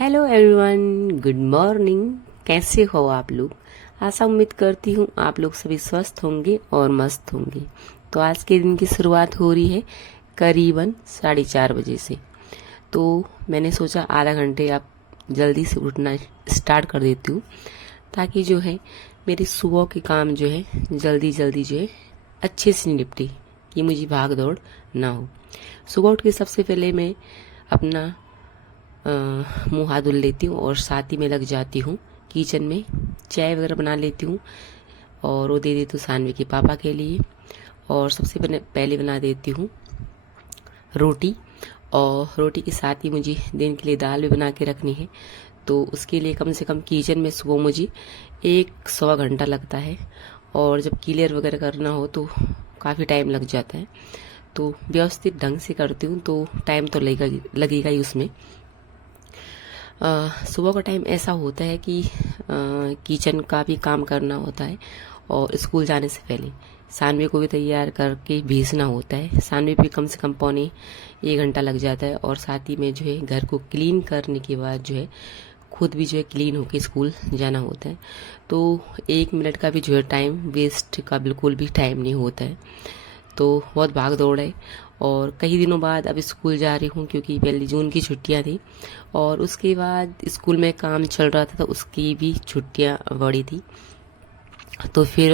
Hello everyone, good morning. कैसे हो आप लोग? आशा उम्मीद करती हूँ आप लोग सभी स्वस्थ होंगे और मस्त होंगे। तो आज के दिन की शुरुआत हो रही है करीबन 4:30 बजे से। तो मैंने सोचा आधा घंटे आप जल्दी से उठना स्टार्ट कर देती हूँ, ताकि जो है मेरी सुबह के काम जो है जल्दी जल्दी जो है अच्छे से निपटे, कि मुझे भाग दौड़ ना हो। सुबह उठ के सबसे पहले मैं अपना मुंह हाथ धुल लेती हूँ और साथ ही में लग जाती हूँ किचन में। चाय वगैरह बना लेती हूँ और वो दे देती हूँ सानवी के पापा के लिए। और सबसे पहले बना देती हूँ रोटी, और रोटी के साथ ही मुझे दिन के लिए दाल भी बना के रखनी है। तो उसके लिए कम से कम किचन में सुबह मुझे 1-1.25 घंटा लगता है, और जब क्लियर वगैरह करना हो तो काफ़ी टाइम लग जाता है। तो व्यवस्थित ढंग से करती हूँ तो टाइम तो लगेगा ही उसमें। सुबह का टाइम ऐसा होता है कि किचन का भी काम करना होता है, और स्कूल जाने से पहले सानवी को भी तैयार करके भेजना होता है। सानवी भी कम से कम पौने 1 घंटा लग जाता है, और साथ ही में जो है घर को क्लीन करने के बाद जो है खुद भी जो है क्लीन होके स्कूल जाना होता है। तो 1 मिनट का भी जो है टाइम वेस्ट का बिल्कुल भी टाइम नहीं होता है। तो बहुत भाग दौड़ है, और कई दिनों बाद अब स्कूल जा रही हूँ, क्योंकि पहली जून की छुट्टियाँ थी और उसके बाद स्कूल में काम चल रहा था तो उसकी भी छुट्टियाँ बड़ी थी। तो फिर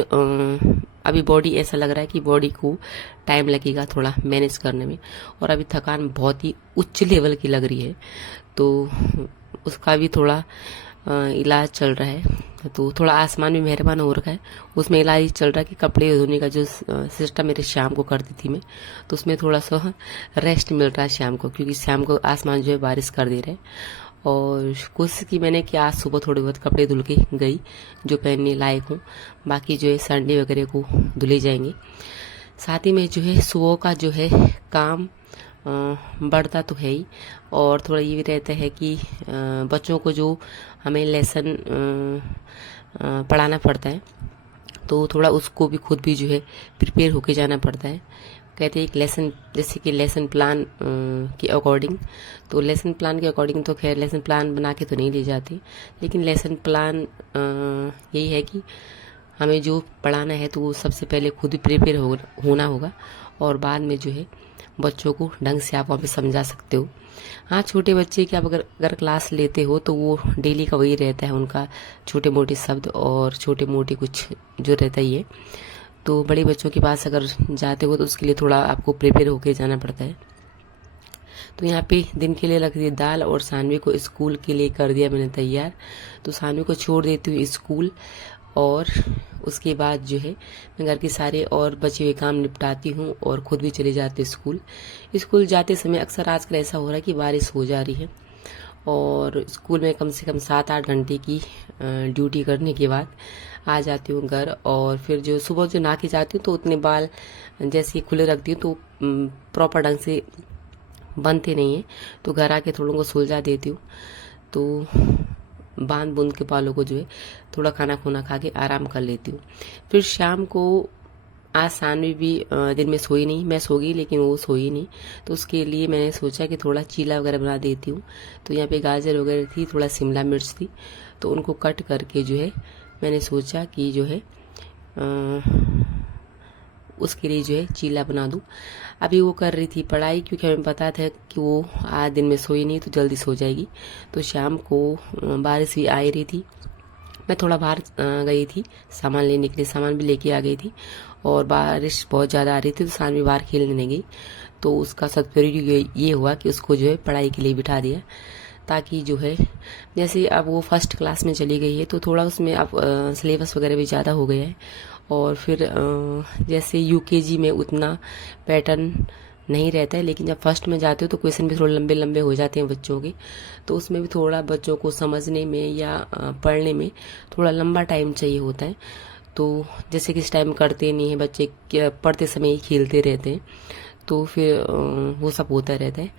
अभी बॉडी ऐसा लग रहा है कि बॉडी को टाइम लगेगा थोड़ा मैनेज करने में, और अभी थकान बहुत ही उच्च लेवल की लग रही है। तो उसका भी थोड़ा इलाज चल रहा है। तो थोड़ा आसमान भी मेहरबान हो रखा है, उसमें इलाज चल रहा है कि कपड़े धोने का जो सिस्टम मेरे शाम को करती थी मैं, तो उसमें थोड़ा सा रेस्ट मिल रहा है शाम को, क्योंकि शाम को आसमान जो है बारिश कर दे रहा है। और कोशिश की मैंने कि आज सुबह थोड़े बहुत कपड़े धुल के गई जो पहनने लायक हूँ, बाकी जो है संडे वगैरह को धुले जाएंगे। साथ ही में जो है सुबह का जो है काम बढ़ता तो है ही, और थोड़ा ये भी रहता है कि बच्चों को जो हमें लेसन पढ़ाना पड़ता है, तो थोड़ा उसको भी खुद भी जो है प्रिपेयर होके जाना पड़ता है। कहते हैं एक लेसन, जैसे कि लेसन प्लान के अकॉर्डिंग, तो लेसन प्लान के अकॉर्डिंग तो खैर लेसन प्लान बना के तो नहीं ले जाते, लेकिन लेसन प्लान यही है कि हमें जो पढ़ाना है तो वो सबसे पहले खुद ही प्रिपेयर होना होगा, और बाद में जो है बच्चों को ढंग से आप वहाँ पे समझा सकते हो। हाँ, छोटे बच्चे की आप अगर क्लास लेते हो तो वो डेली का वही रहता है उनका, छोटे मोटे शब्द और छोटे मोटे कुछ जो रहता ही है। तो बड़े बच्चों के पास अगर जाते हो तो उसके लिए थोड़ा आपको प्रिपेयर होके जाना पड़ता है। तो यहाँ पे दिन के लिए रख दी दाल, और सानवी को स्कूल के लिए कर दिया मैंने तैयार। तो सानवी को छोड़ देती हूँ स्कूल, और उसके बाद जो है मैं घर के सारे और बचे हुए काम निपटाती हूँ और खुद भी चले जाते स्कूल। स्कूल जाते समय अक्सर आजकल ऐसा हो रहा है कि बारिश हो जा रही है, और स्कूल में कम से कम 7-8 घंटे की ड्यूटी करने के बाद आ जाती हूँ घर। और फिर जो सुबह जो नहा के जाती हूँ तो उतने बाल जैसे खुले रखती हूँ तो प्रॉपर ढंग से बनते नहीं है, तो घर आके थोड़ों को सुलझा देती हूँ। तो बांध बूंद के बालों को जो है थोड़ा खाना खूना खा के आराम कर लेती हूँ। फिर शाम को आज सानवी भी दिन में सोई नहीं, मैं सो गई लेकिन वो सोई नहीं, तो उसके लिए मैंने सोचा कि थोड़ा चीला वगैरह बना देती हूँ। तो यहाँ पे गाजर वगैरह थी, थोड़ा शिमला मिर्च थी, तो उनको कट करके जो है मैंने सोचा कि जो है उसके लिए जो है चीला बना दूँ। अभी वो कर रही थी पढ़ाई, क्योंकि हमें पता था कि वो आज दिन में सोई नहीं तो जल्दी सो जाएगी। तो शाम को बारिश भी आ रही थी, मैं थोड़ा बाहर गई थी सामान लेने के लिए, सामान भी लेके आ गई थी, और बारिश बहुत ज़्यादा आ रही थी तो सानवी बाहर खेलने नहीं गई। तो उसका सदुपयोग ये हुआ कि उसको जो है पढ़ाई के लिए बिठा दिया, ताकि जो है जैसे अब वो फर्स्ट क्लास में चली गई है तो थोड़ा उसमें अब सिलेबस वगैरह भी ज़्यादा हो गया है। और फिर जैसे यूकेजी में उतना पैटर्न नहीं रहता है, लेकिन जब फर्स्ट में जाते हो तो क्वेश्चन भी थोड़े लंबे लंबे हो जाते हैं बच्चों के, तो उसमें भी थोड़ा बच्चों को समझने में या पढ़ने में थोड़ा लंबा टाइम चाहिए होता है। तो जैसे कि इस टाइम करते नहीं है बच्चे, पढ़ते समय ही खेलते रहते हैं, तो फिर वो सब होता रहता है।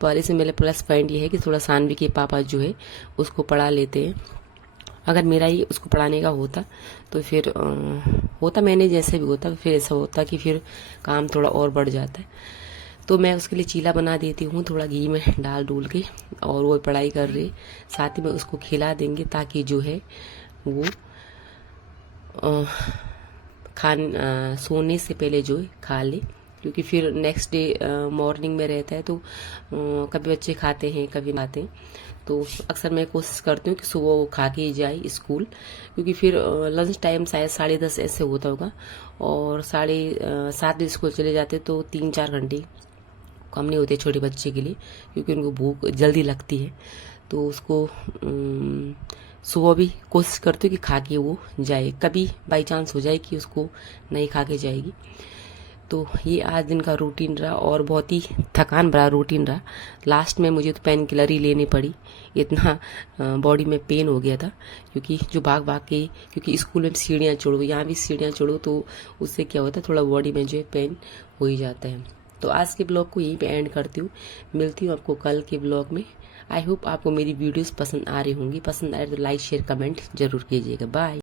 पर इसमें मेरा प्लस पॉइंट ये है कि थोड़ा सानवी के पापा जो है उसको पढ़ा लेते हैं। अगर मेरा ही उसको पढ़ाने का होता तो फिर होता मैंने जैसे भी होता, फिर ऐसा होता कि फिर काम थोड़ा और बढ़ जाता है। तो मैं उसके लिए चीला बना देती हूँ थोड़ा घी में डाल डूल के, और वो पढ़ाई कर रही, साथ ही में उसको खिला देंगे ताकि जो है वो सोने से पहले जो है खा ले, क्योंकि फिर नेक्स्ट डे मॉर्निंग में रहता है तो कभी बच्चे खाते हैं कभी खाते हैं। तो अक्सर मैं कोशिश करती हूँ कि सुबह वो खा के ही जाए स्कूल, क्योंकि फिर लंच टाइम शायद 10:30 ऐसे होता होगा, और 7:30 बजे स्कूल चले जाते तो 3-4 घंटे कम नहीं होते छोटे बच्चे के लिए, क्योंकि उनको भूख जल्दी लगती है। तो उसको सुबह भी कोशिश करती हूँ कि खा के वो जाए, कभी बाई चांस हो जाए कि उसको नहीं खा के जाएगी। तो ये आज दिन का रूटीन रहा, और बहुत ही थकान भरा रूटीन रहा। लास्ट में मुझे तो पेन किलर ही लेनी पड़ी, इतना बॉडी में पेन हो गया था, क्योंकि जो भाग भाग के, क्योंकि स्कूल में सीढ़ियाँ चढ़ो, यहाँ भी सीढ़ियाँ चढ़ो, तो उससे क्या होता है थोड़ा बॉडी में जो है पेन हो ही जाता है। तो आज के ब्लॉग को यहीं पे एंड करती हूँ, मिलती हूँ आपको कल के ब्लॉग में। आई होप आपको मेरी वीडियोस पसंद आ रही होंगी, पसंद आए तो लाइक शेयर कमेंट जरूर कीजिएगा। बाय।